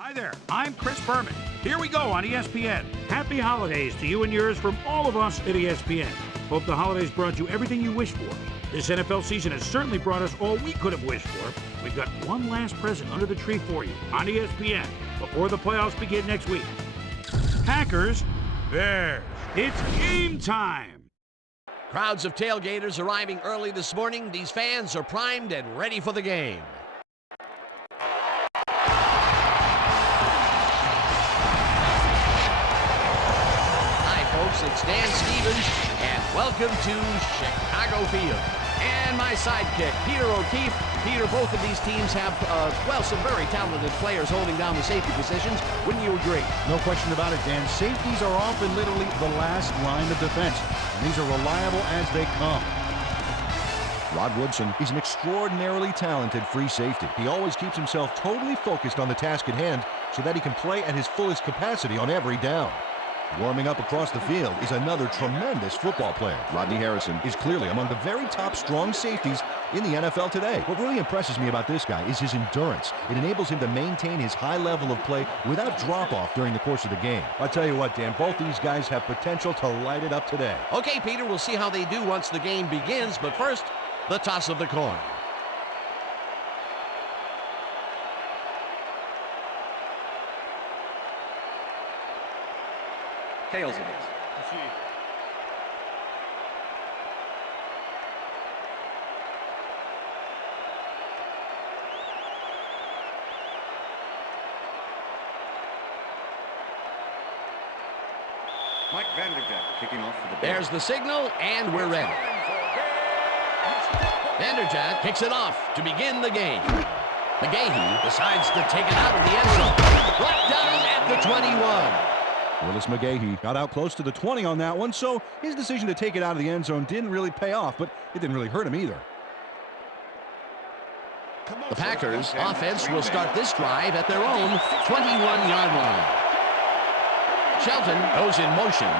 Hi there, I'm Chris Berman. Here we go on ESPN. Happy holidays to you and yours from all of us at ESPN. Hope the holidays brought you everything you wished for. This NFL season has certainly brought us all we could have wished for. We've got one last present under the tree for you on ESPN before the playoffs begin next week. Packers, Bears. It's game time. Crowds of tailgaters arriving early this morning. These fans are primed and ready for the game. It's Dan Stevens, and welcome to Chicago Field. And my sidekick, Peter O'Keefe. Peter, both of these teams have, some very talented players holding down the safety positions. Wouldn't you agree? No question about it, Dan. Safeties are often literally the last line of defense, and these are reliable as they come. Rod Woodson is an extraordinarily talented free safety. He always keeps himself totally focused on the task at hand so that he can play at his fullest capacity on every down. Warming up across the field is another tremendous football player. Rodney Harrison is clearly among the very top strong safeties in the NFL today. What really impresses me about this guy is his endurance. It enables him to maintain his high level of play without drop-off during the course of the game. I'll tell you what, Dan, both these guys have potential to light it up today. Okay, Peter, we'll see how they do once the game begins, but first, the toss of the coin. Tails it is. Mike Vanderjagt kicking off for the Bears. There's the signal, and we're ready. Vanderjagt kicks it off to begin the game. McGahee decides to take it out of the end zone. Brought down at the 21. Willis McGahee got out close to the 20 on that one, so his decision to take it out of the end zone didn't really pay off, but it didn't really hurt him either. The Packers offense will start this drive at their own 21-yard line. Shelton goes in motion.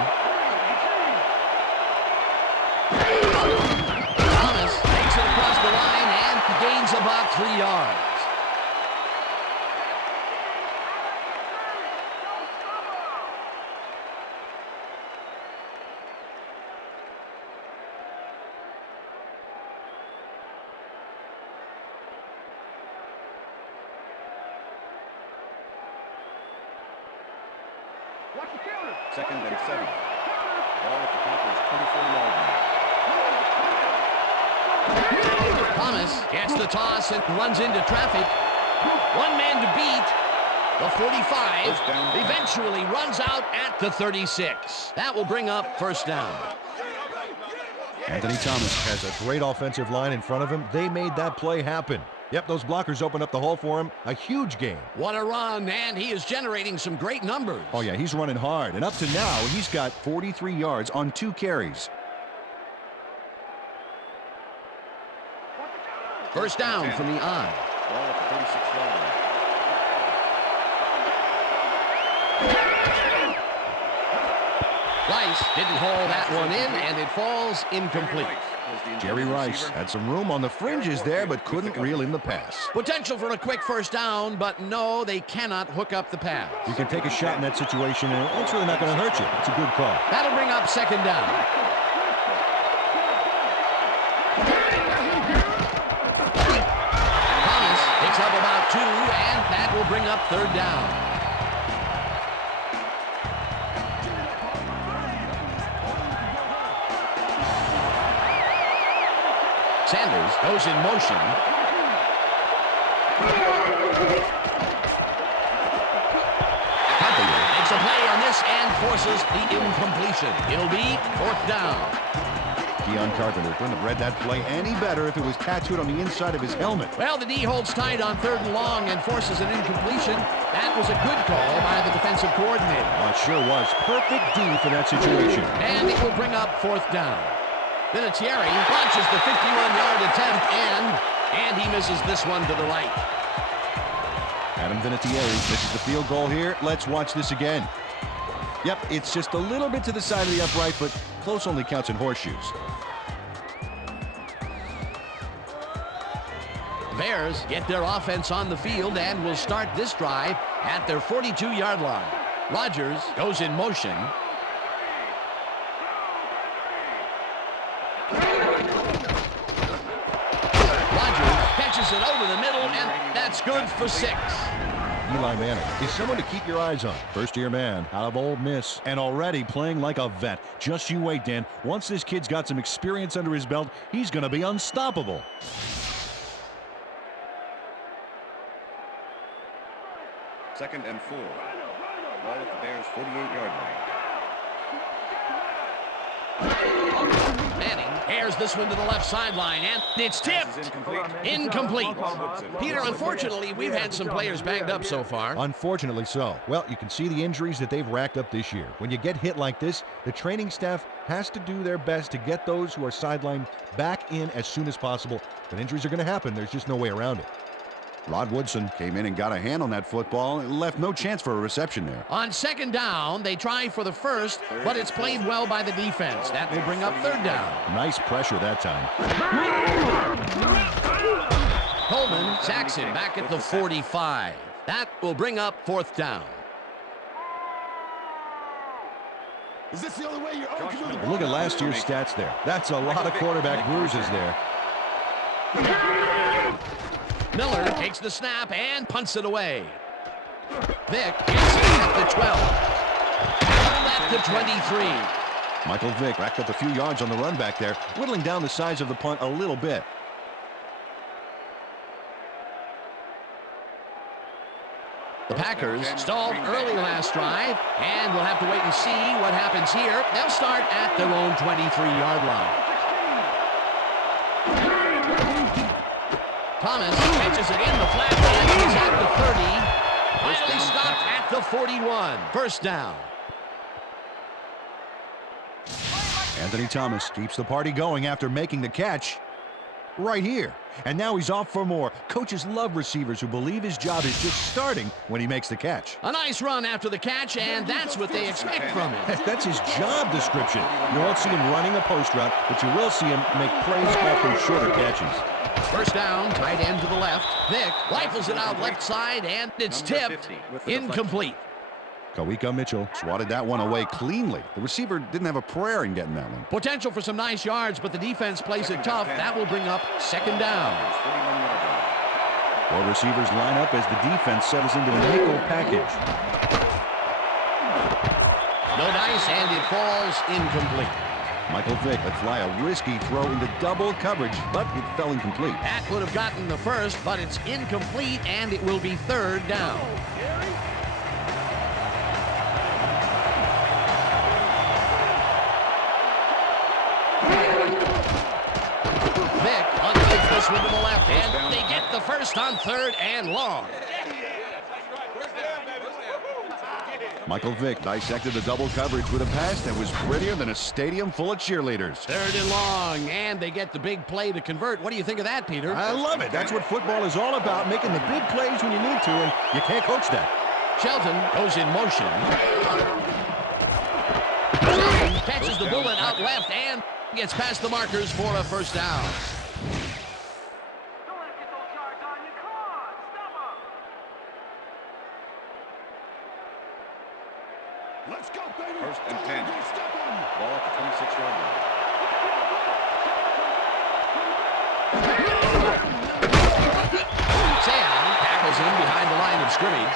Thomas takes it across the line and gains about 3 yards. Second and 7. Ball at the Packers' 24-yard line. Thomas gets the toss and runs into traffic. One man to beat. The 45 eventually runs out at the 36. That will bring up first down. Anthony Thomas has a great offensive line in front of him. They made that play happen. Yep, those blockers opened up the hole for him. A huge gain. What a run, and he is generating some great numbers. Oh, yeah, he's running hard. And up to now, he's got 43 yards on 2 carries. First down from the eye. Ball at the 36-yard line. Rice didn't haul that one in, and it falls incomplete. Jerry Rice had some room on the fringes there, but couldn't reel in the pass. Potential for a quick first down, but no, they cannot hook up the pass. You can take a shot in that situation, and it's really not going to hurt you. It's a good call. That'll bring up second down. Thomas picks up about 2, and that will bring up third down. Sanders goes in motion. Huntley makes a play on this and forces the incompletion. It'll be fourth down. Keon Carpenter couldn't have read that play any better if it was tattooed on the inside of his helmet. Well, the D holds tight on third and long and forces an incompletion. That was a good call by the defensive coordinator. Well, it sure was. Perfect D for that situation. And it will bring up fourth down. Vinatieri launches the 51-yard attempt, and he misses this one to the right. Adam Vinatieri misses the field goal here. Let's watch this again. Yep, it's just a little bit to the side of the upright, but close only counts in horseshoes. Bears get their offense on the field and will start this drive at their 42-yard line. Rodgers goes in motion. Rodgers catches it over the middle, and that's good for 6. Eli Manning is someone to keep your eyes on. First-year man out of Ole Miss and already playing like a vet. Just you wait, Dan. Once this kid's got some experience under his belt, he's going to be unstoppable. Second and 4. Ball at the Bears' 48-yard line. Manning airs this one to the left sideline, and it's tipped. Incomplete. Peter, unfortunately, we've had some players banged up so far. Unfortunately so. Well, you can see the injuries that they've racked up this year. When you get hit like this, the training staff has to do their best to get those who are sidelined back in as soon as possible. But injuries are going to happen. There's just no way around it. Rod Woodson came in and got a hand on that football and left no chance for a reception there. On second down, they try for the first, but it's played well by the defense. That will bring up third down. Nice pressure that time. Coleman sacks him back at the 45. That will bring up fourth down. Is this the only way you're Look at last year's stats there. That's a lot of quarterback bruises there. Miller takes the snap and punts it away. Vick gets it at the 12. At the 23. Michael Vick racked up a few yards on the run back there, whittling down the size of the punt a little bit. The Packers stalled early last drive, and we'll have to wait and see what happens here. They'll start at their own 23-yard line. Thomas catches it in the flat, and he's at the 30. Finally stopped at the 41. First down. Anthony Thomas keeps the party going after making the catch right here. And now he's off for more. Coaches love receivers who believe his job is just starting when he makes the catch. A nice run after the catch, and that's what they expect from him. That's his job description. You won't see him running a post route, but you will see him make plays off those shorter catches. First down, tight end to the left. Vick rifles it out left side, and it's tipped. Incomplete. Kawika Mitchell Swatted that one away cleanly. The receiver didn't have a prayer in getting that one. Potential for some nice yards, but the defense plays it tough. That will bring up second down. 4 receivers line up as the defense settles into the nickel package. No dice, and it falls incomplete. Michael Vick would fly a risky throw into double coverage, but it fell incomplete. That would have gotten the first, but it's incomplete, and it will be third down. Vick unloads this one to the left, and they get the first on third and long. Michael Vick dissected the double coverage with a pass that was prettier than a stadium full of cheerleaders. Third and long, and they get the big play to convert. What do you think of that, Peter? I love it. That's what football is all about, making the big plays when you need to, and you can't coach that. Shelton goes in motion. Shelton catches the bullet out left and gets past the markers for a first down. Let's go, baby. First and 10. Ball at the 26-yard line. Seau tackles him behind the line of scrimmage.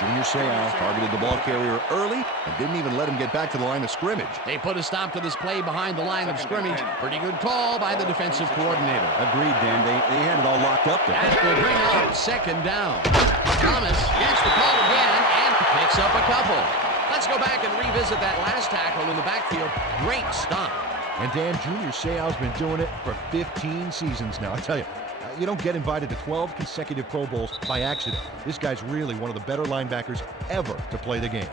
Junior Seau targeted the ball carrier early and didn't even let him get back to the line of scrimmage. They put a stop to this play behind the line of scrimmage. Pretty good call by the defensive coordinator. Agreed, Dan. They had it all locked up there. That will bring up second down. Thomas gets the call again and picks up a couple. Let's go back and revisit that last tackle in the backfield. Great stop. And Dan, Junior Seau's been doing it for 15 seasons now. I tell you, you don't get invited to 12 consecutive Pro Bowls by accident. This guy's really one of the better linebackers ever to play the game.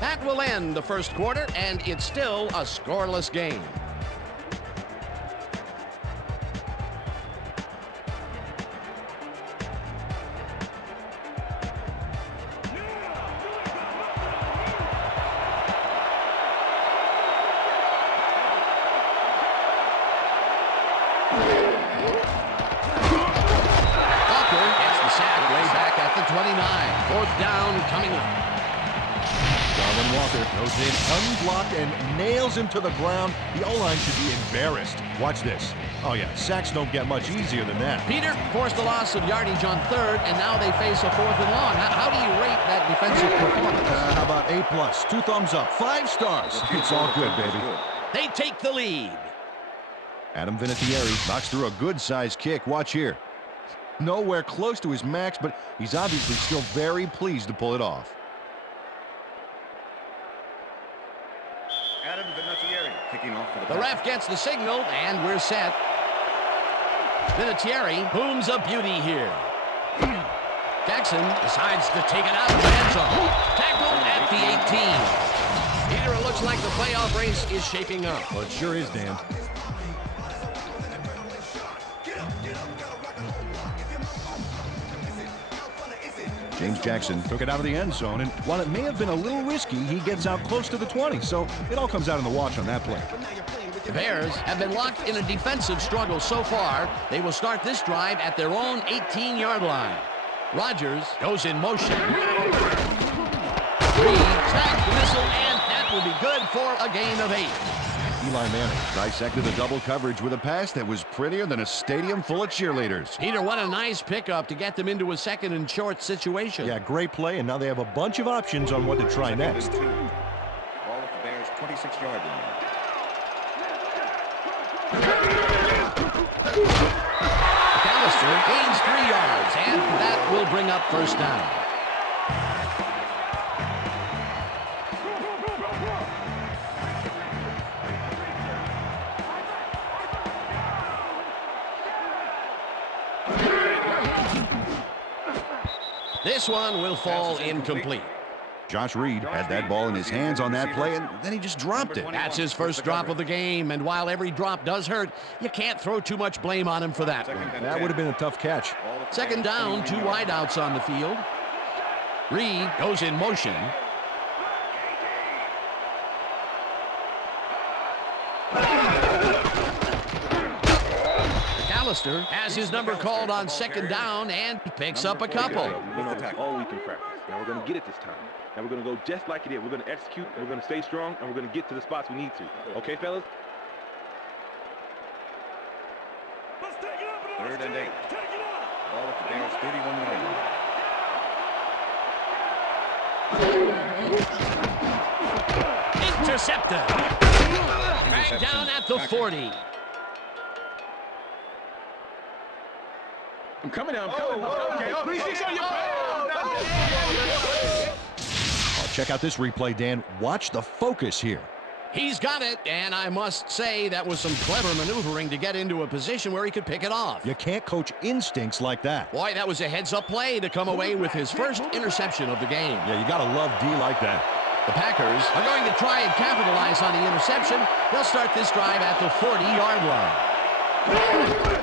That will end the first quarter, and it's still a scoreless game. up. Darwin Walker goes in unblocked and nails him to the ground. The O-line should be embarrassed. Watch this. Oh, yeah, sacks don't get much easier than that. Peter forced a loss of yardage on third, and now they face a 4th and long. How do you rate that defensive performance? How about A+, 2 thumbs up, 5 stars. It's all good, baby. They take the lead. Adam Vinatieri knocks through a good-sized kick. Watch here. Nowhere close to his max, but he's obviously still very pleased to pull it off. Adam Vinatieri kicking off for the The ref gets the signal, and we're set. Vinatieri booms a beauty here. Jackson decides to take it out of the end zone. Tackled at the 18. Peter, it looks like the playoff race is shaping up. Well, it sure is, Dan. James Jackson took it out of the end zone, and while it may have been a little risky, he gets out close to the 20, so it all comes out in the wash on that play. The Bears have been locked in a defensive struggle so far. They will start this drive at their own 18-yard line. Rodgers goes in motion. Snags the missile, and that will be good for a gain of 8. Eli Manning Dissected the double coverage with a pass that was prettier than a stadium full of cheerleaders. Peter, what a nice pickup to get them into a 2nd and short situation. Yeah, great play, and now they have a bunch of options on what to try next. Ball at the Bears' 26-yard line. McAllister gains 3 yards, and that will bring up 1st down. This one will fall incomplete. Josh Reed had that ball in his hands on that play, and then he just dropped it. That's his first drop of the game, and while every drop does hurt, you can't throw too much blame on him for that one. That would have been a tough catch. 2nd down, 2 wideouts on the field. Reed goes in motion. McAllister has his number called on 2nd down, and he picks up a couple. All week in practice. Now we're going to get it this time. Now we're going to go just like it is. We're going to execute, and we're going to stay strong, and we're going to get to the spots we need to. Okay, fellas? 3rd and 8. Ball at the Bears' 31-yard line. Intercepted. Dragged down at the 40. I'm coming down. Okay. Please show your Check out this replay, Dan. Watch the focus here. He's got it, and I must say that was some clever maneuvering to get into a position where he could pick it off. You can't coach instincts like that. Boy, that was a heads-up play to come away with his first interception of the game. Yeah, you got to love D like that. The Packers are going to try and capitalize on the interception. They'll start this drive at the 40-yard line.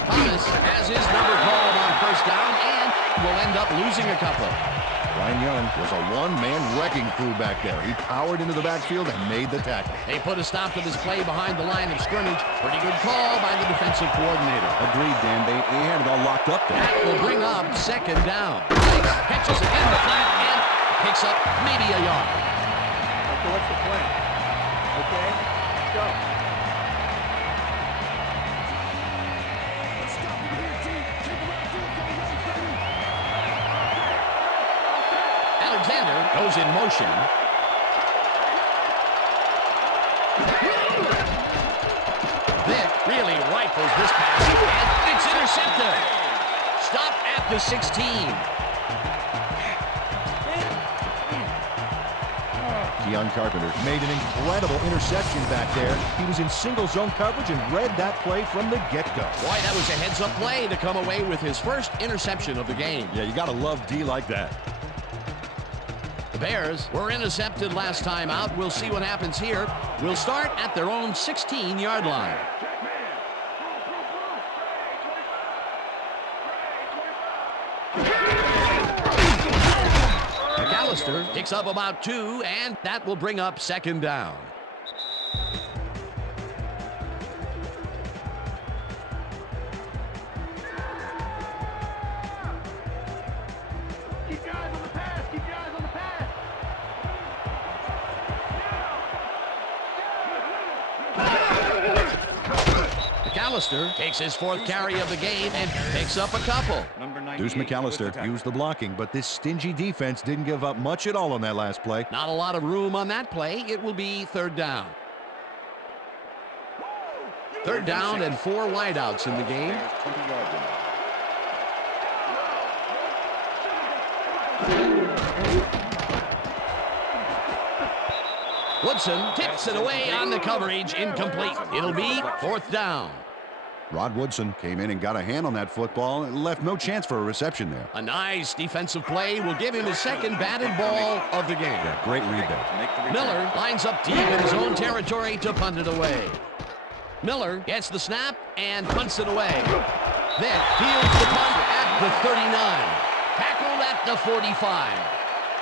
Thomas has his number called on 1st down and will end up losing a couple. Ryan Young was a one-man wrecking crew back there. He powered into the backfield and made the tackle. They put a stop to this play behind the line of scrimmage. Pretty good call by the defensive coordinator. Agreed, Dan. They had it all locked up there. That will bring up 2nd down. Nice catches it in the flat and picks up maybe a yard. Okay, what's the plan? Okay, let's go. Alexander goes in motion. Vick really rifles this pass, and it's intercepted. Stopped at the 16. Keon Carpenter made an incredible interception back there. He was in single zone coverage and read that play from the get-go. Boy, that was a heads-up play to come away with his first interception of the game. Yeah, you got to love D like that. The Bears were intercepted last time out. We'll see what happens here. We'll start at their own 16-yard line. McAllister picks up about 2, and that will bring up 2nd down. Keep your eyes on the pass. Keep your eyes on the pass. McAllister takes his 4th carry of the game and picks up a couple. Number 98 Deuce with the McAllister tackle. used the blocking, but this stingy defense didn't give up much at all on that last play. Not a lot of room on that play. It will be 3rd down. 3rd down and 4 wideouts in the game. Bears 20-yard line. Woodson tips it away on the coverage, incomplete. It'll be 4th down. Rod Woodson came in and got a hand on that football and left no chance for a reception there. A nice defensive play will give him his 2nd batted ball of the game. Yeah, great read there. To make the return. Miller lines up deep in his own territory to punt it away. Miller gets the snap and punts it away. Vick fields the punt at the 39. Tackled at the 45.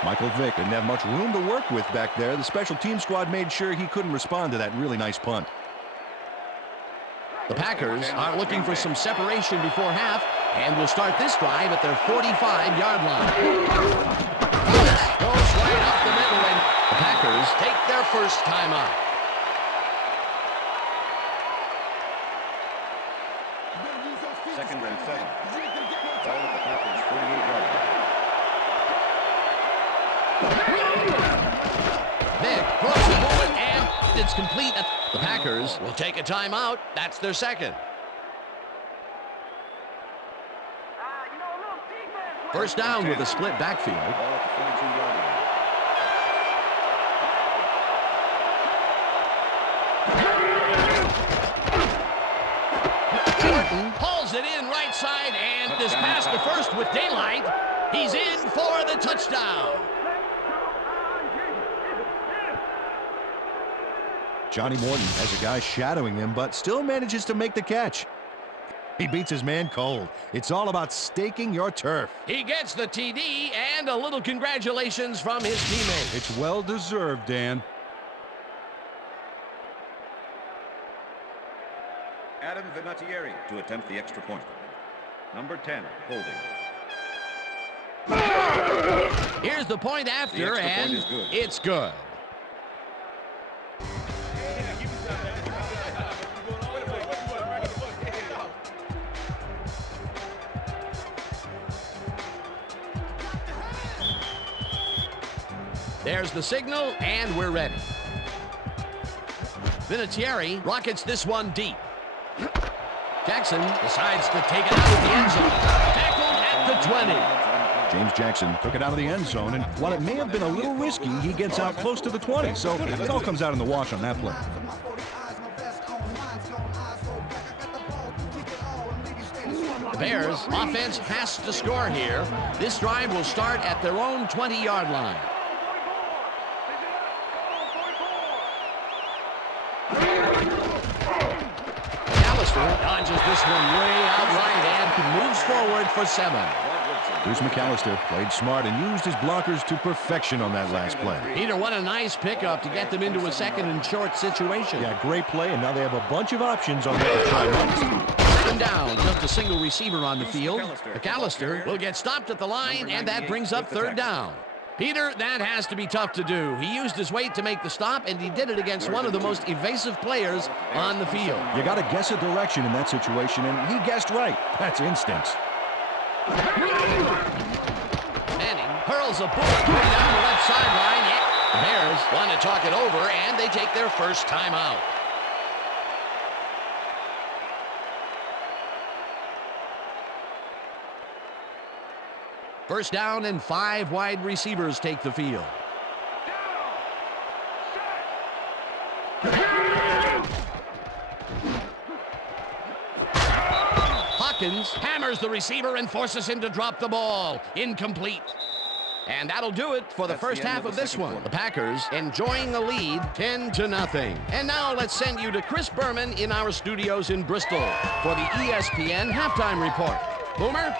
Michael Vick didn't have much room to work with back there. The special team squad made sure he couldn't respond to that really nice punt. The Packers are looking for some separation before half and will start this drive at their 45-yard line. Thomas goes right up the middle, and the Packers take their first timeout. Second and 7. Ball at the Packers 48-yard line. Vick throws the bullet, and it's complete. The Packers will take a timeout. That's their 2nd. First down with a split backfield. Ball at the 42-yard line. Jordan hauls it in right side and is past the first with daylight. He's in for the touchdown. Johnny Morton has a guy shadowing him, but still manages to make the catch. He beats his man cold. It's all about staking your turf. He gets the TD and a little congratulations from his teammate. It's well deserved, Dan. Adam Vinatieri to attempt the extra point. Number 10, holding. Here's the point after, The extra and point is good. it's good. There's the signal, and we're ready. Vinatieri rockets this one deep. Jackson decides to take it out of the end zone. Tackled at the 20. James Jackson took it out of the end zone, and while it may have been a little risky, he gets out close to the 20, so it all comes out in the wash on that play. The Bears offense has to score here. This drive will start at their own 20-yard line. McAllister dodges this one way out right and moves forward for 7. Deuce McAllister played smart and used his blockers to perfection on that last play. Peter, what a nice pickup to get them into a 2nd and short situation. Yeah, great play, and now they have a bunch of options on what to try next. 2nd down, just a single receiver on the field. McAllister will get stopped at the line, and that brings up 3rd down. Peter, that has to be tough to do. He used his weight to make the stop, and he did it against one of the most evasive players on the field. You got to guess a direction in that situation, and he guessed right. That's instincts. Manning hurls a bullet way down the left sideline. The Bears want to talk it over, and they take their first timeout. First down, and 5 wide receivers take the field. Hawkins hammers the receiver and forces him to drop the ball. Incomplete. And that'll do it for the first half of this one. The Packers enjoying a lead 10-0. And now let's send you to Chris Berman in our studios in Bristol for the ESPN Halftime Report. Boomer?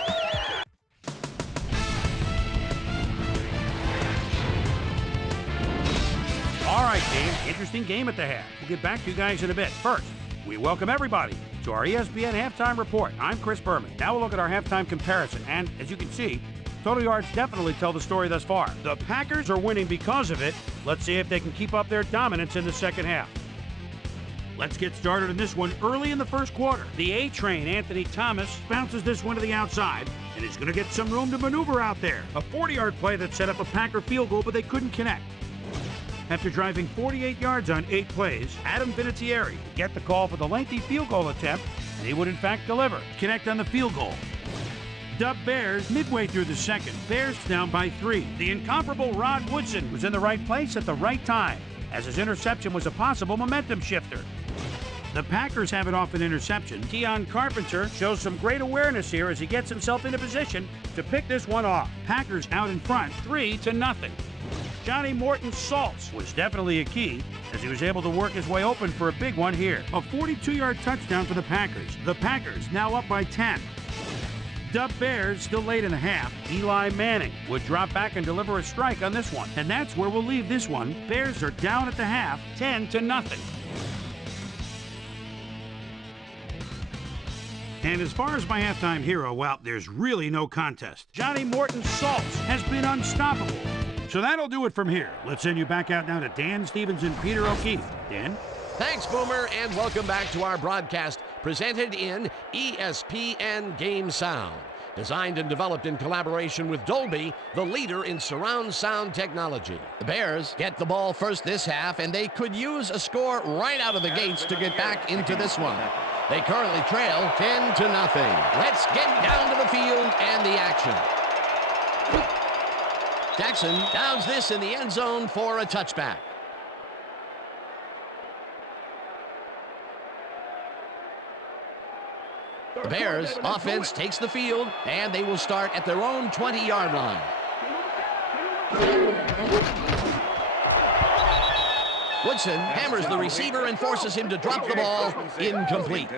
All right, Dave, interesting game at the half. We'll get back to you guys in a bit. First, we welcome everybody to our ESPN Halftime Report. I'm Chris Berman. Now we'll look at our halftime comparison. And as you can see, total yards definitely tell the story thus far. The Packers are winning because of it. Let's see if they can keep up their dominance in the second half. Let's get started on this one early in the first quarter. The A-Train, Anthony Thomas, bounces this one to the outside, and he's going to get some room to maneuver out there. A 40-yard play that set up a Packer field goal, but they couldn't connect. After driving 48 yards on 8 plays, Adam Vinatieri would get the call for the lengthy field goal attempt, and he would in fact deliver. Connect on the field goal. Dub Bears midway through the second. Bears down by 3. The incomparable Rod Woodson was in the right place at the right time, as his interception was a possible momentum shifter. The Packers have it off an interception. Keon Carpenter shows some great awareness here as he gets himself into position to pick this one off. Packers out in front, 3-0. Johnny Morton Saltz was definitely a key as he was able to work his way open for a big one here. A 42-yard touchdown for the Packers. The Packers now up by 10. Dub Bears still late in the half. Eli Manning would drop back and deliver a strike on this one. And that's where we'll leave this one. Bears are down at the half, 10-0. And as far as my halftime hero, well, there's really no contest. Johnny Morton Saltz has been unstoppable. So that'll do it from here. Let's send you back out now to Dan Stevens and Peter O'Keefe. Dan? Thanks, Boomer, and welcome back to our broadcast presented in ESPN Game Sound. Designed and developed in collaboration with Dolby, the leader in surround sound technology. The Bears get the ball first this half, and they could use a score right out of the gates to get back into this one. They currently trail 10-0. Let's get down to the field and the action. Jackson downs this in the end zone for a touchback. The Bears offense takes the field, and they will start at their own 20-yard line. Woodson hammers the receiver and forces him to drop the ball. Incomplete.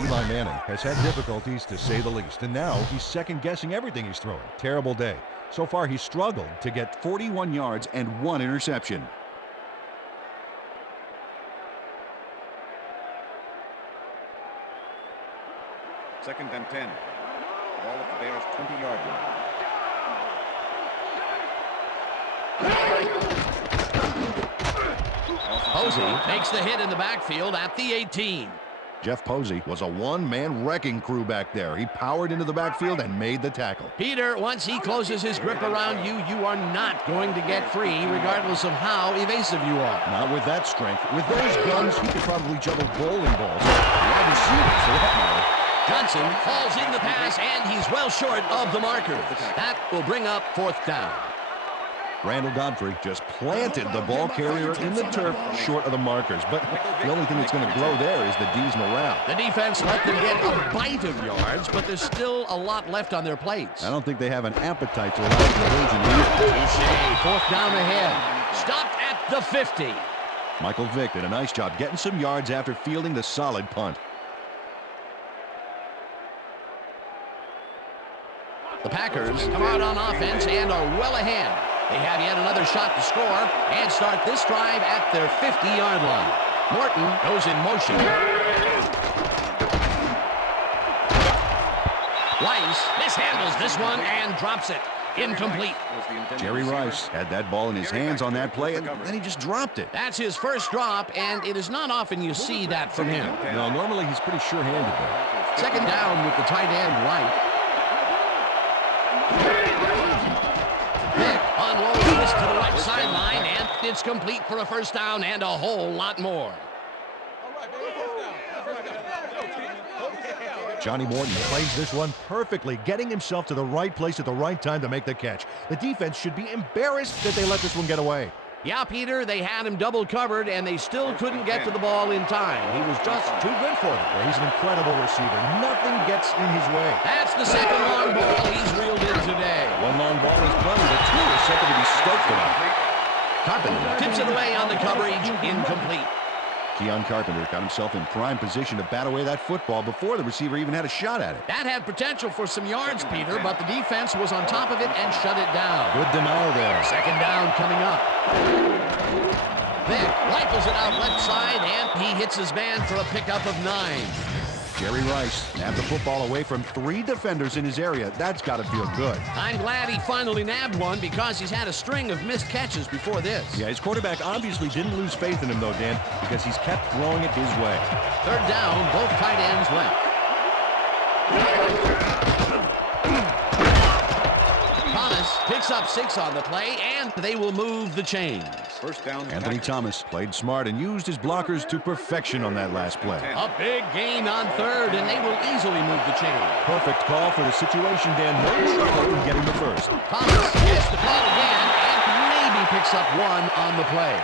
Eli Manning has had difficulties, to say the least, and now he's second-guessing everything he's throwing. Terrible day. So far, he's struggled to get 41 yards and 1 interception. Second and 10. Ball at the Bears' 20-yard line. Posey makes the hit in the backfield at the 18. Jeff Posey was a one-man wrecking crew back there. He powered into the backfield and made the tackle. Peter, once he closes his grip around you, you are not going to get free, regardless of how evasive you are. Not with that strength. With those guns, he could probably juggle bowling balls. Wide receivers, for that matter. Johnson falls in the pass, and he's well short of the marker. That will bring up 4th down. Randall Godfrey just planted the ball carrier in the turf short of the markers. But the only thing that's going to grow there is the D's morale. The defense let them get a bite of yards, but there's still a lot left on their plates. I don't think they have an appetite to allow conversion either. Touché. 4th down ahead. Stopped at the 50. Michael Vick did a nice job getting some yards after fielding the solid punt. The Packers come out on offense and are well ahead. They have yet another shot to score and start this drive at their 50-yard line. Morton goes in motion. Rice mishandles this one and drops it. Incomplete. Jerry Rice had that ball in his hands on that play, and then he just dropped it. That's his first drop, and it is not often you see that from him. No, normally he's pretty sure-handed there. Second down with the tight end right. Vick unloads this to the right sideline, and it's complete for a first down and a whole lot more. Johnny Morton plays this one perfectly, getting himself to the right place at the right time to make the catch. The defense should be embarrassed that they let this one get away. Yeah, Peter, they had him double covered, and they still couldn't get to the ball in time. He was just too good for them. Well, he's an incredible receiver. Nothing gets in his way. That's the second long ball he's reeled in today. One long ball is plenty, but 2 is something to be stoked about. Carpenter tips it away on the coverage. Incomplete. Keon Carpenter got himself in prime position to bat away that football before the receiver even had a shot at it. That had potential for some yards, Peter, but the defense was on top of it and shut it down. Good denial there. Second down coming up. Vick rifles it out left side, and he hits his man for a pickup of 9. Jerry Rice nabbed the football away from 3 defenders in his area. That's got to feel good. I'm glad he finally nabbed one because he's had a string of missed catches before this. Yeah, his quarterback obviously didn't lose faith in him, though, Dan, because he's kept throwing it his way. Third down, both tight ends left. Thomas picks up 6 on the play, and they will move the chains. First down. Anthony Thomas played smart and used his blockers to perfection on that last play. A big gain on third, and they will easily move the chains. Perfect call for the situation, Dan. No trouble in getting the first. Thomas gets the call again, and maybe picks up 1 on the play.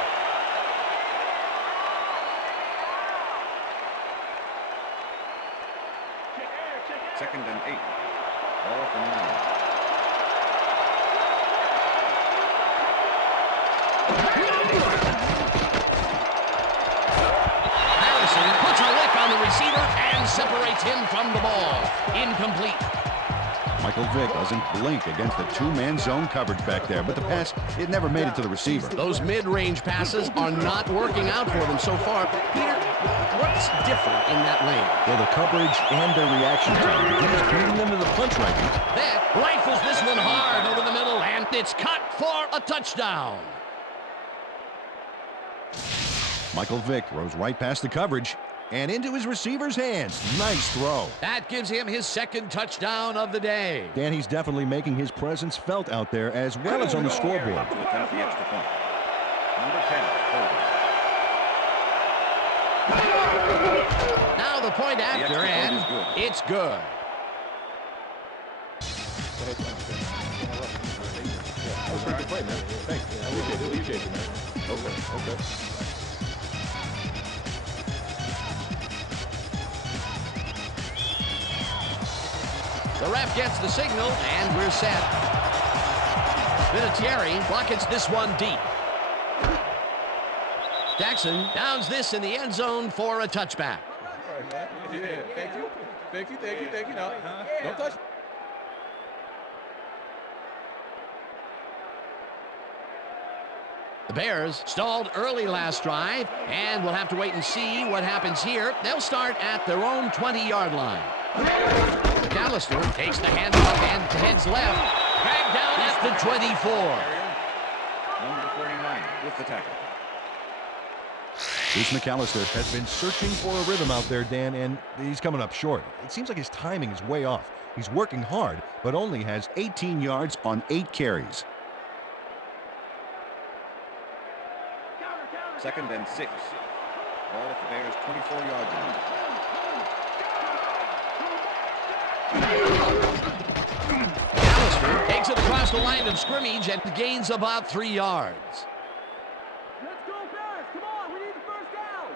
Second and 8. Ball at the 9. Harrison puts a lick on the receiver and separates him from the ball. Incomplete. Michael Vick doesn't blink against the 2-man zone coverage back there, but the pass, it never made it to the receiver. Those mid-range passes are not working out for them so far. Peter, what's different in that lane? Well, the coverage and their reaction time. He's beating them to the punch right now. Vick rifles this one hard over the middle, and it's cut for a touchdown. Michael Vick throws right past the coverage and into his receiver's hands. Nice throw. That gives him his 2nd touchdown of the day. Dan, he's definitely making his presence felt out there as well as on the scoreboard. To attempt the extra point. Number 10, Holden. Now the point after, extra point and is good. it's good. The ref gets the signal, and we're set. Vinatieri buckets this one deep. Jackson downs this in the end zone for a touchback. Yeah, thank you. Thank you. No, don't touch. The Bears stalled early last drive, and we'll have to wait and see what happens here. They'll start at their own 20-yard line. McAllister takes the handoff and heads left. Dragged down at the 24. Number 49 with the tackle. Bruce McAllister has been searching for a rhythm out there, Dan, and he's coming up short. It seems like his timing is way off. He's working hard, but only has 18 yards on 8 carries. Second and 6. Ball at the Bears' 24-yard line. McAllister takes it across the line of scrimmage and gains about 3 yards. Let's go, Bears. Come on. We need the first down.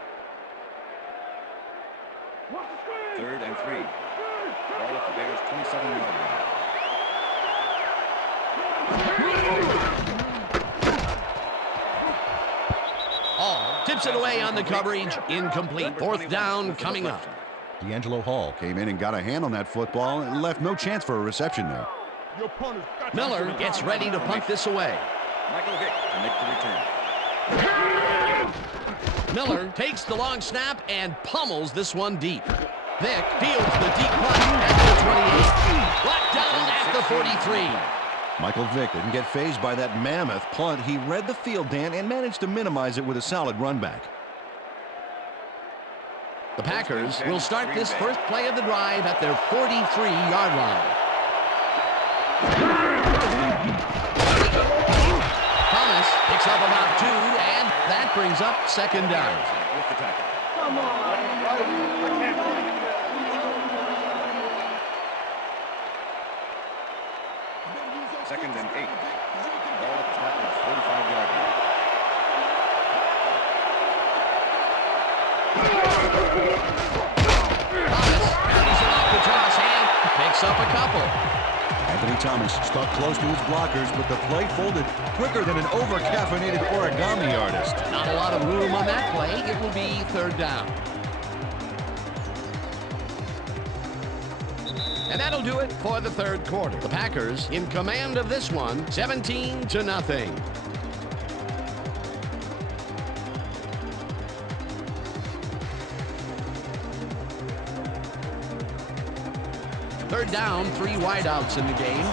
Watch the screen. Third and 3. Ball at the Bears' 27-yard line. Hall tips it away on the coverage. Incomplete. 4th down coming up. D'Angelo Hall came in and got a hand on that football and left no chance for a reception there. Miller gets ready to punt this away. Michael Vick to make the return. Miller takes the long snap and pummels this one deep. Vick fields the deep punt at the 28. Brought down at the 43. Michael Vick didn't get fazed by that mammoth punt. He read the field, Dan, and managed to minimize it with a solid run back. The Packers will start this first play of the drive at their 43-yard line. Thomas picks up about 2, and that brings up 2nd down. With the tackle. Come on. Second and 8. Ball at the Packers' 45-yard line. Thomas carries it off the toss and picks up a couple. Anthony Thomas stuck close to his blockers, but the play folded quicker than an over-caffeinated origami artist. Not a lot of room on that play. It will be 3rd down. And that'll do it for the 3rd quarter. The Packers in command of this one, 17-0. Third down, 3 wideouts in the game.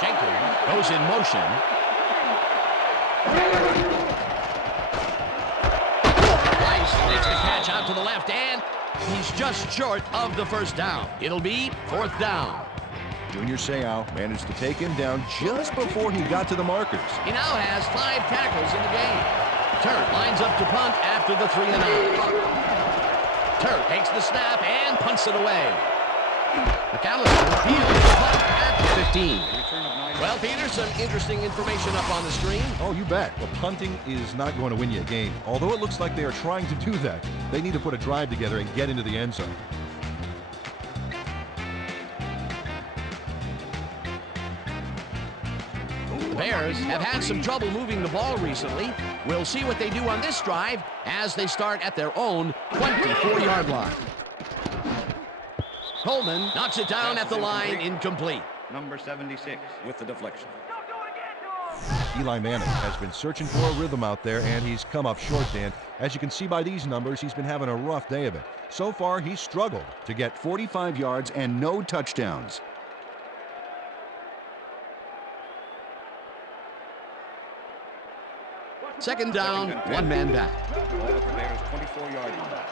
Jenkins goes in motion. Rice makes the catch out to the left, and he's just short of the first down. It'll be 4th down. Junior Seau managed to take him down just before he got to the markers. He now has 5 tackles in the game. Turk lines up to punt after the 3 and out. Turk takes the snap and punts it away. McAllister fields the punt at the 15. Well, Peter, some interesting information up on the screen. Oh, you bet. Well, punting is not going to win you a game. Although it looks like they are trying to do that. They need to put a drive together and get into the end zone. The Bears have had some trouble moving the ball recently. We'll see what they do on this drive as they start at their own 24-yard line. Coleman knocks it down at the line, incomplete. Number 76 with the deflection. Eli Manning has been searching for a rhythm out there, and he's come up short, Dan. As you can see by these numbers, he's been having a rough day of it. So far, he's struggled To get 45 yards and no touchdowns. Second down, 1 man back. Ball at the Bears' 24-yard line.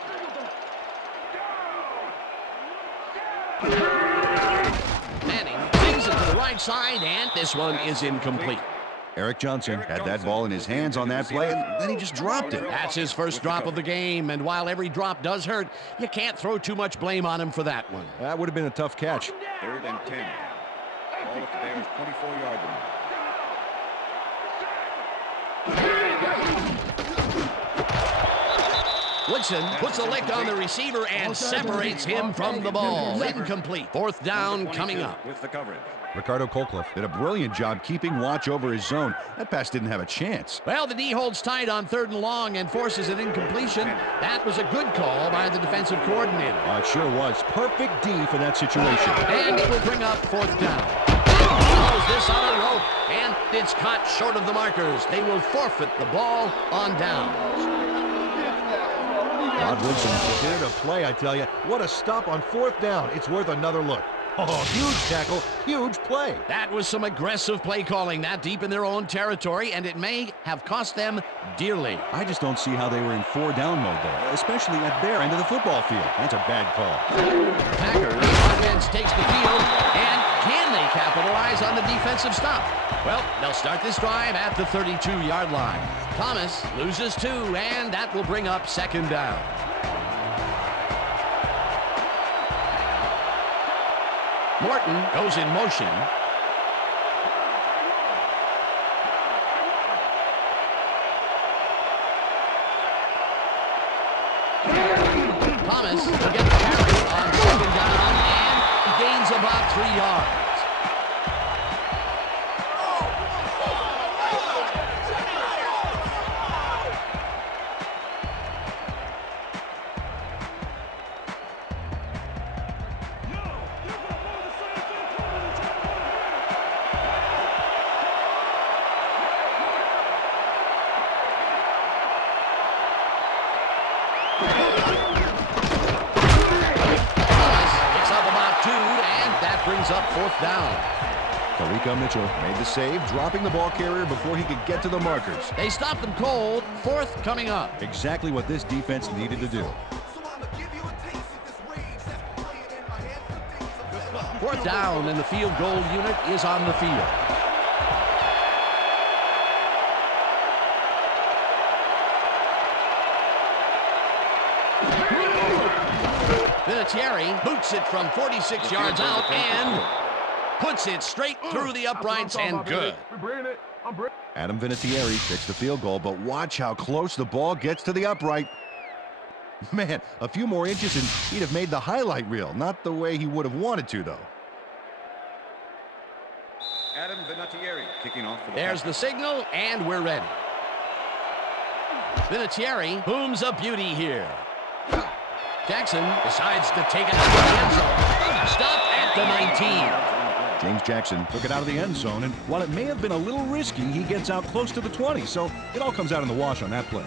Manning sings it to the right side, and this one is incomplete. Eric Johnson had that ball in his hands on that play, and then he just dropped it. That's his first drop of the game, and while every drop does hurt, you can't throw too much blame on him for that one. That would have been a tough catch. 3rd and 10. Ball at the Bears' 24-yard line. Woodson puts a lick on the receiver and separates him from the ball. Incomplete. 4th down coming up. With the coverage. Ricardo Colcliffe Did a brilliant job keeping watch over his zone. That pass didn't have a chance. Well, the D holds tight on 3rd and long and forces an incompletion. That was a good call by the defensive coordinator. It sure was. Perfect D for that situation. And it will bring up 4th down. Throws this on a rope, and it's caught short of the markers. They will forfeit the ball on downs. Rod Woodson prepared a play, I tell you. What a stop on 4th down. It's worth another look. Oh, huge tackle, huge play. That was some aggressive play calling that deep in their own territory, and it may have cost them dearly. I just don't see how they were in 4-down mode there, especially at their end of the football field. That's a bad call. Packers offense takes the field, and can they capitalize on the defensive stop? Well, they'll start this drive at the 32-yard line. Thomas loses 2, and that will bring up 2nd down. Morton goes in motion. Thomas will get the carry on 2nd down, and he gains about 3 yards. Brings up 4th down. Tariq Mitchell made the save, dropping the ball carrier before he could get to the markers. They stopped them cold. 4th coming up. Exactly what this defense needed to do. 4th down, and the field goal unit is on the field. Vinatieri boots it from 46 yards out and puts it straight through the uprights and good. Adam Vinatieri takes the field goal, but watch how close the ball gets to the upright. Man, a few more inches and he'd have made the highlight reel. Not the way he would have wanted to, though. Adam Vinatieri kicking off for the There's the signal, and we're ready. Vinatieri booms a beauty here. Jackson decides to take it out of the end zone. Stop at the 19. James Jackson took it out of the end zone, and while it may have been a little risky, he gets out close to the 20, so it all comes out in the wash on that play.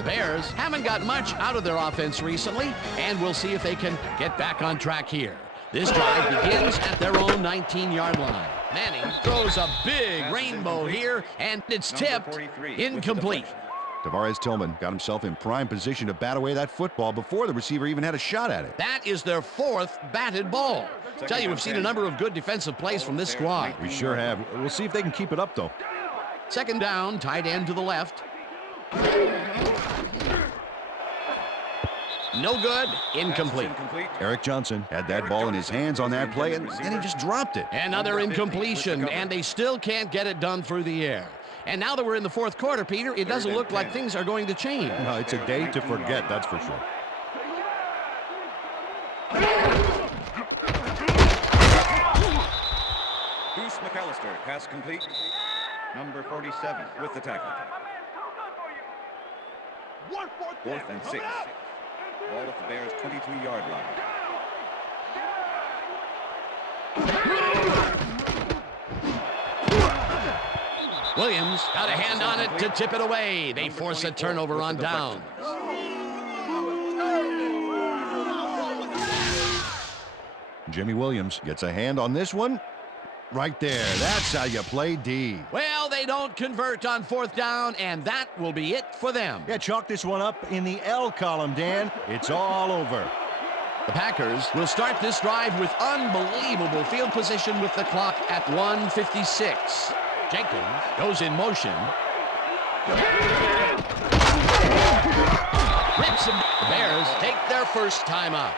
The Bears haven't got much out of their offense recently, and we'll see if they can get back on track here. This drive begins at their own 19-yard line. Manning throws a big rainbow here, and it's tipped incomplete. Tavares Tillman got himself in prime position to bat away that football before the receiver even had a shot at it. That is their 4th batted ball. Tell you, we've seen a number of good defensive plays from this squad. We sure have. We'll see if they can keep it up, though. Second down, tight end to the left. No good, incomplete. Eric Johnson had that ball in his hands on that play, and then he just dropped it. Another incompletion, and they still can't get it done through the air. And now that we're in the 4th quarter, Peter, it doesn't look like things are going to change. No, it's a day to forget, that's for sure. Deuce McAllister, pass complete. Number 47 with the tackle. 4th and 6. Ball at the Bears' 23-yard line. Williams got a hand on it to tip it away. They force a turnover on downs. Jimmy Williams gets a hand on this one. Right there. That's how you play D. Well, they don't convert on 4th down, and that will be it for them. Yeah, chalk this one up in the L column, Dan. It's all over. The Packers will start this drive with unbelievable field position with the clock at 1:56. Jenkins goes in motion. Rips him. The Bears take their first timeout.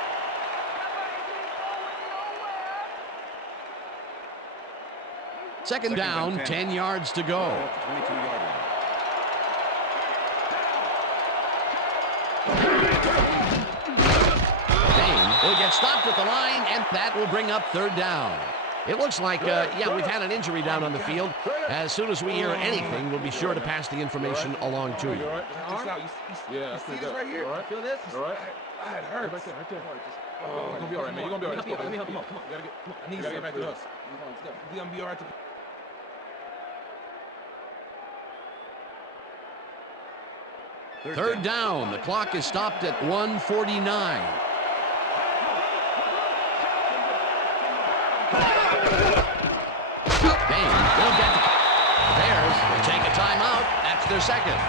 Second down, 10 yards to go. 22-yard line. Dane will get stopped at the line, and that will bring up 3rd down. It looks like, yeah, we've had an injury down on the field. As soon as we hear anything, we'll be sure to pass the information along to you. Yeah, see this right here? Feel this? All right. It hurts. Right there. Oh, you're gonna be all right, man. You're gonna be all right. Let me help you. Come on. You gotta get back to us. You're gonna be all right. Third down. The clock is stopped at 1:49. Dane will get it. The Bears will take a timeout. That's their second.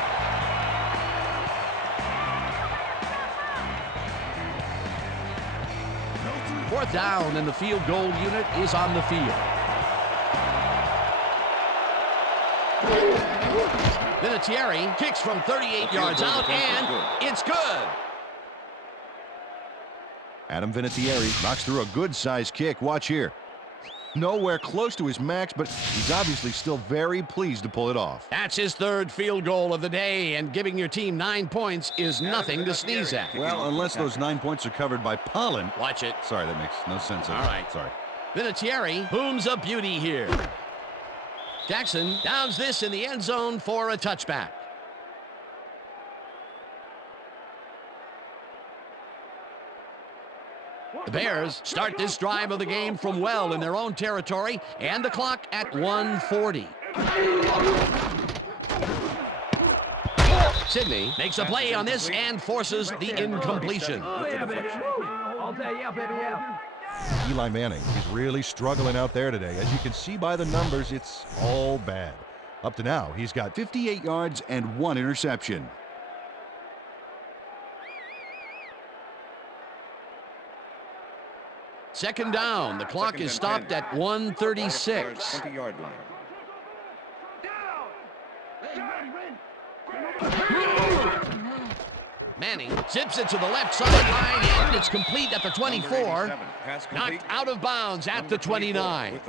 Fourth down, and the field goal unit is on the field. Vinatieri kicks from 38 yards out, and it's good. Adam Vinatieri knocks through a good-sized kick. Watch here. Nowhere close to his max, but he's obviously still very pleased to pull it off. That's his third field goal of the day, and giving your team 9 points is nothing to sneeze at. Well, unless those 9 points are covered by pollen. Watch it. Sorry, that makes no sense. All right. Sorry. Vinatieri booms a beauty here. Jackson downs this in the end zone for a touchback. The Bears start this drive of the game from well in their own territory, and the clock at 1:40. Sidney makes a play on this and forces the incompletion. Eli Manning is really struggling out there today. As you can see by the numbers, it's all bad. Up to now, he's got 58 yards and 1 interception. Second down. The clock is stopped at 1:36. 20-yard line. Manning zips it to the left sideline, and it's complete at the 24. Knocked out of bounds at the 29.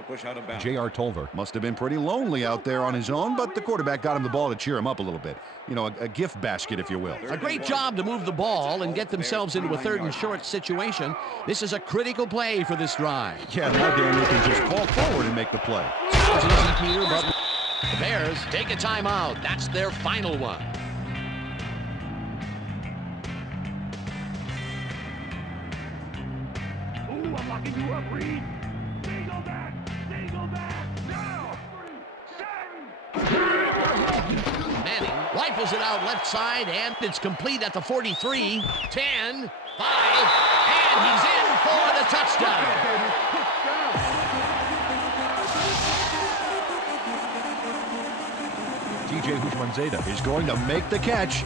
J.R. Tolver must have been pretty lonely out there on his own, but the quarterback got him the ball to cheer him up a little bit. You know, a gift basket, if you will. A great job to move the ball and get themselves into a 3rd and short situation. This is a critical play for this drive. Yeah, now Dan, they can just fall forward and make the play. Sounds easy, Peter, but the Bears take a timeout. That's their final one. I'm locking you up, Reed. Single back, now. Manning Rifles it out left side, and it's complete at the 43, 10, 5, and he's in for the touchdown. TJ Houshmandzadeh is going to make the catch.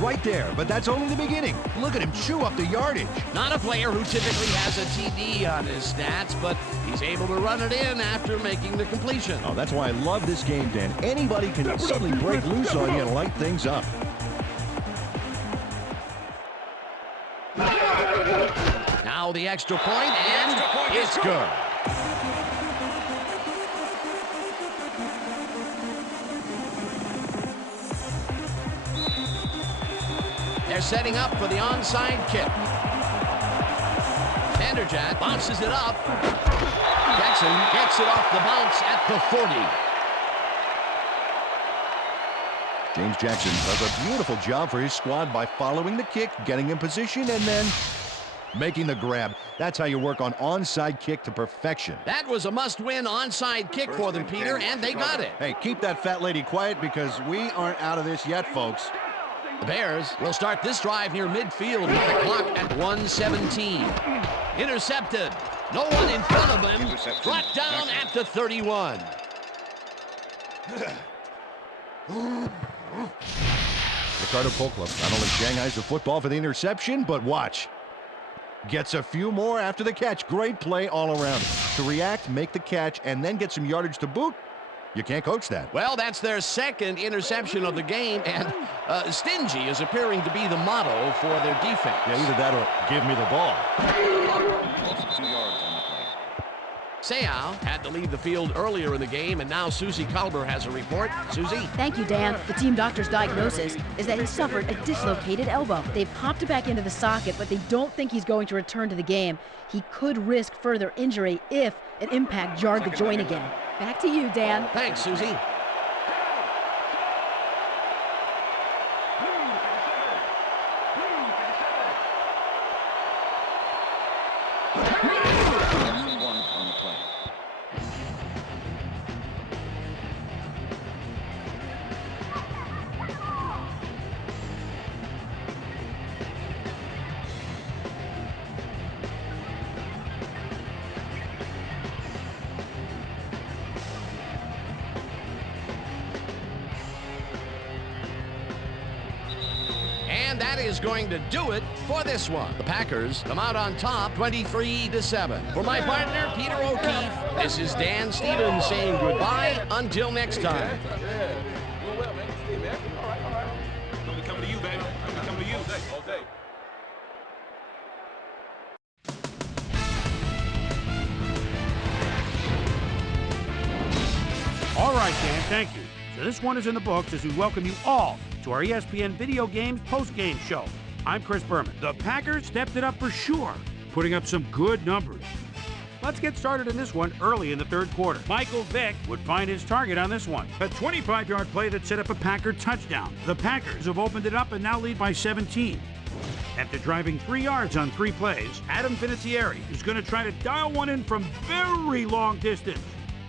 Right there, but that's only the beginning. Look at him chew up the yardage. Not a player who typically has a TD on his stats, but he's able to run it in after making the completion. Oh, that's why I love this game, Dan. Anybody can suddenly break loose on you and light things up. Now the extra point, and it's good. They're setting up for the onside kick. Vanderjagt bounces it up. Jackson gets it off the bounce at the 40. James Jackson does a beautiful job for his squad by following the kick, getting in position, and then making the grab. That's how you work on onside kick to perfection. That was a must-win onside kick for them, Peter, and they got it. Hey, keep that fat lady quiet because we aren't out of this yet, folks. The Bears will start this drive near midfield with the clock at 1:17. Intercepted. No one in front of him. Brought down at the 31. Ricardo Colclough not only Shanghai's the football for the interception, but watch. Gets a few more after the catch. Great play all around. To react, make the catch, and then get some yardage to boot. You can't coach that. Well, that's their second interception of the game, and stingy is appearing to be the motto for their defense. Yeah, either that or give me the ball. Also 2 yards on the play. Seau had to leave the field earlier in the game, and now Susie Kalber has a report. Susie? Thank you, Dan. The team doctor's diagnosis is that he suffered a dislocated elbow. They've popped it back into the socket, but they don't think he's going to return to the game. He could risk further injury if an impact jarred the joint again. Back to you, Dan. Thanks, Susie. On the play. And that is going to do it for this one. The Packers come out on top 23-7. For my partner, Peter O'Keefe, this is Dan Stevens saying goodbye until next time. I'm coming to you, baby. I'm coming to you all day. All right, Dan, thank you. So this one is in the books as we welcome you all to our ESPN Video Games post-game show. I'm Chris Berman. The Packers stepped it up for sure, putting up some good numbers. Let's get started in this one early in the third quarter. Michael Vick would find his target on this one. A 25-yard play that set up a Packer touchdown. The Packers have opened it up and now lead by 17. After driving 3 yards on 3 plays, Adam Vinatieri is going to try to dial one in from very long distance.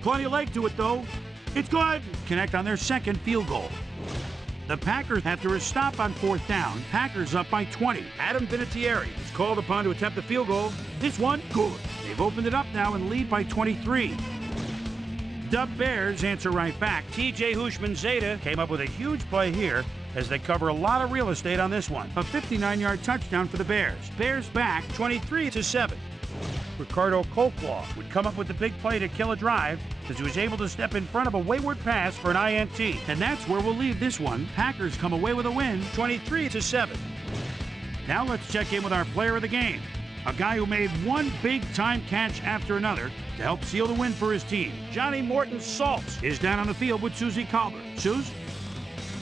Plenty of leg to it, though. It's good. Connect on their second field goal. The Packers, after a stop on 4th down, Packers up by 20. Adam Vinatieri is called upon to attempt the field goal. This one, good. They've opened it up now and lead by 23. The Bears answer right back. TJ Houshmandzadeh came up with a huge play here as they cover a lot of real estate on this one. A 59-yard touchdown for the Bears. Bears back 23-7. Ricardo Colclough would come up with the big play to kill a drive as he was able to step in front of a wayward pass for an INT. And that's where we'll leave this one. Packers come away with a win, 23-7. Now let's check in with our player of the game, a guy who made one big-time catch after another to help seal the win for his team. Johnny Morton Saltz is down on the field with Susie Kalber. Suze?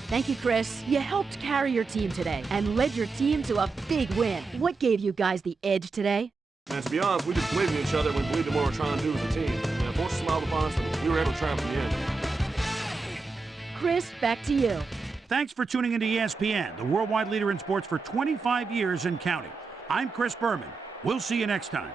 Thank you, Chris. You helped carry your team today and led your team to a big win. What gave you guys the edge today? And to be honest, we just believed in each other and we believed in what we're trying to do as a team. And forces smiled upon us and we were able to triumph in the end. Chris, back to you. Thanks for tuning into ESPN, the worldwide leader in sports for 25 years and counting. I'm Chris Berman. We'll see you next time.